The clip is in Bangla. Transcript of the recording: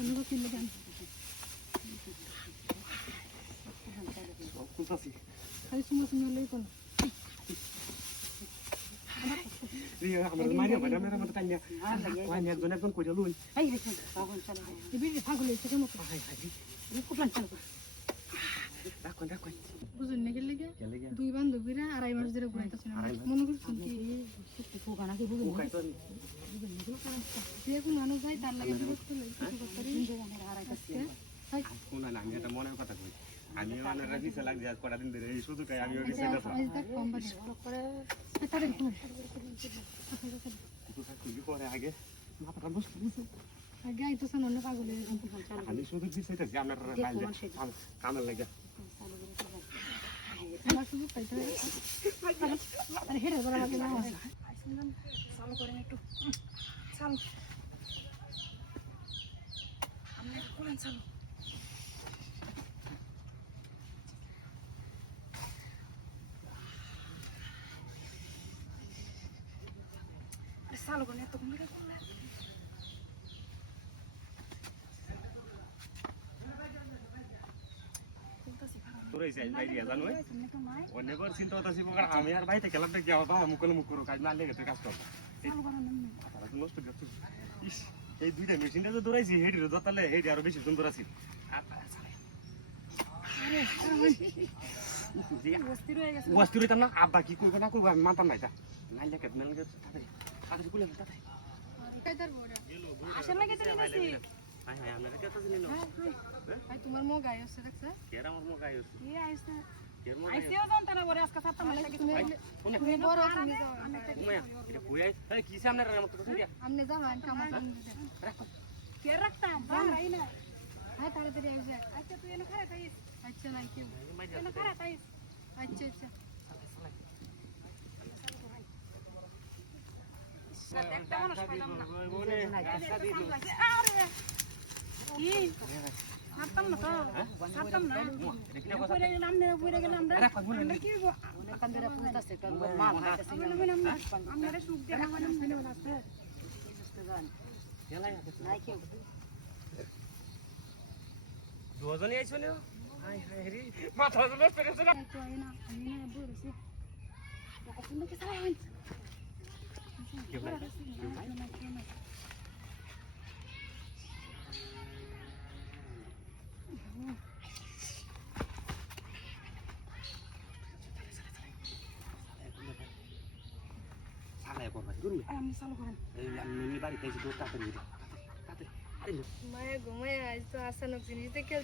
অনুভব কিনলে কেন খালি সুমো সুমো হলেই কোনো আমার মাইনে মানে আমার মতো তাই না ওই একজন একজন কইরা লই এই রে পাগল চলে এই বিড়ি পাগল হইছে কেন তো হাই হাই খুব লান চালু রাখুন রাখুন বুঝুন না গেলে দুই বান্ধবীরা আড়াই মাস ধরে ঘুরাইতেছে মনে করছেন কি পোকা নাকি বুঝুন যে কোন মানুষ যায় তার লাগে বিরক্ত লাগে কোন না আমি এটা মনের কথা কই আমি অনেক রাখিছে লাগ যায় কটা দিন ধরে এই শুধু কাই আমি ওই সাইডে আজ দেখ কম বাজে করে তারে তো কি করে আগে মাথাটা নষ্ট হইছে আগে আইতো সান অন্য পাগল হয়ে গেছে আমি শুধু দিছে এটা আমার বাইরে কামে লাগা আমার শুধু পাইতে আরে হেরে বড় লাগে না আইসলাম চালু করেন একটু চালু আমি কোন চালু চালু করেন এত কম করে তোরাই যাই ভাই দিয়া জানো অনেকবার চিন্তা করতেছি পোকার আমি আর ভাইতে খেলাতে কি হবে ভাই মুকলে মুখ করো কাজ না লেগে কাজ করতে তারা তো নষ্ট করতে ইস এই দুইটা মেশিনটা তো দৌড়াইছি হেডির দতালে হেডি আরো বেশি সুন্দর আছে অস্থির হইতাম না আব্বা কি করবে না করবো আমি মানতাম না এটা নাই লেগে তাড়াতাড়ি তাড়াতাড়ি কুলে তাড়াতাড়ি আসলে লাগে চলে গেছি হাই হাই আপনারা কত দিন ভাই তোমার মো গায় আছে দেখছ কেরা আমার মুখ আইছে কি আইছে কের মুখ আইছেও জানতা না বরে আজকে সাতটা মানে তুমি বড় তুমি যাও উমায়া এটা কই আই এই কি সামনে রে মত তো দিয়া আমনে যাও আমি কাম রাখো কে রাখতাম রাই না হ্যাঁ তাড়াতাড়ি আইছে আচ্ছা তুই এনে খারাপ আইস আচ্ছা নাই কেউ এনে খারাপ আইস আচ্ছা আচ্ছা একটা মানুষ পাইলাম না আরে কি সাততাম না তো সাততাম না পরে গেলাম না পরে গেলাম আমরা কি কান্দরা পুতাছে কান মা ভাইতাছে আমরা সুখ দেনা মানে মনে আছে খেলাই নাই কেউ দুজনই আইছো না হাই হাই রে মাথা নষ্ট করছ না তো আইনা আমি না বলছি আপনি কি সাইন কি ভাই সালা করবা দূর আমি চালু করেন এই আমি বাড়িতে এসে দৌড় তাড়াতাড়ি তাড়াতাড়ি আরে মায়া ঘুমায় আজ তো আসানক জিনিস দেখে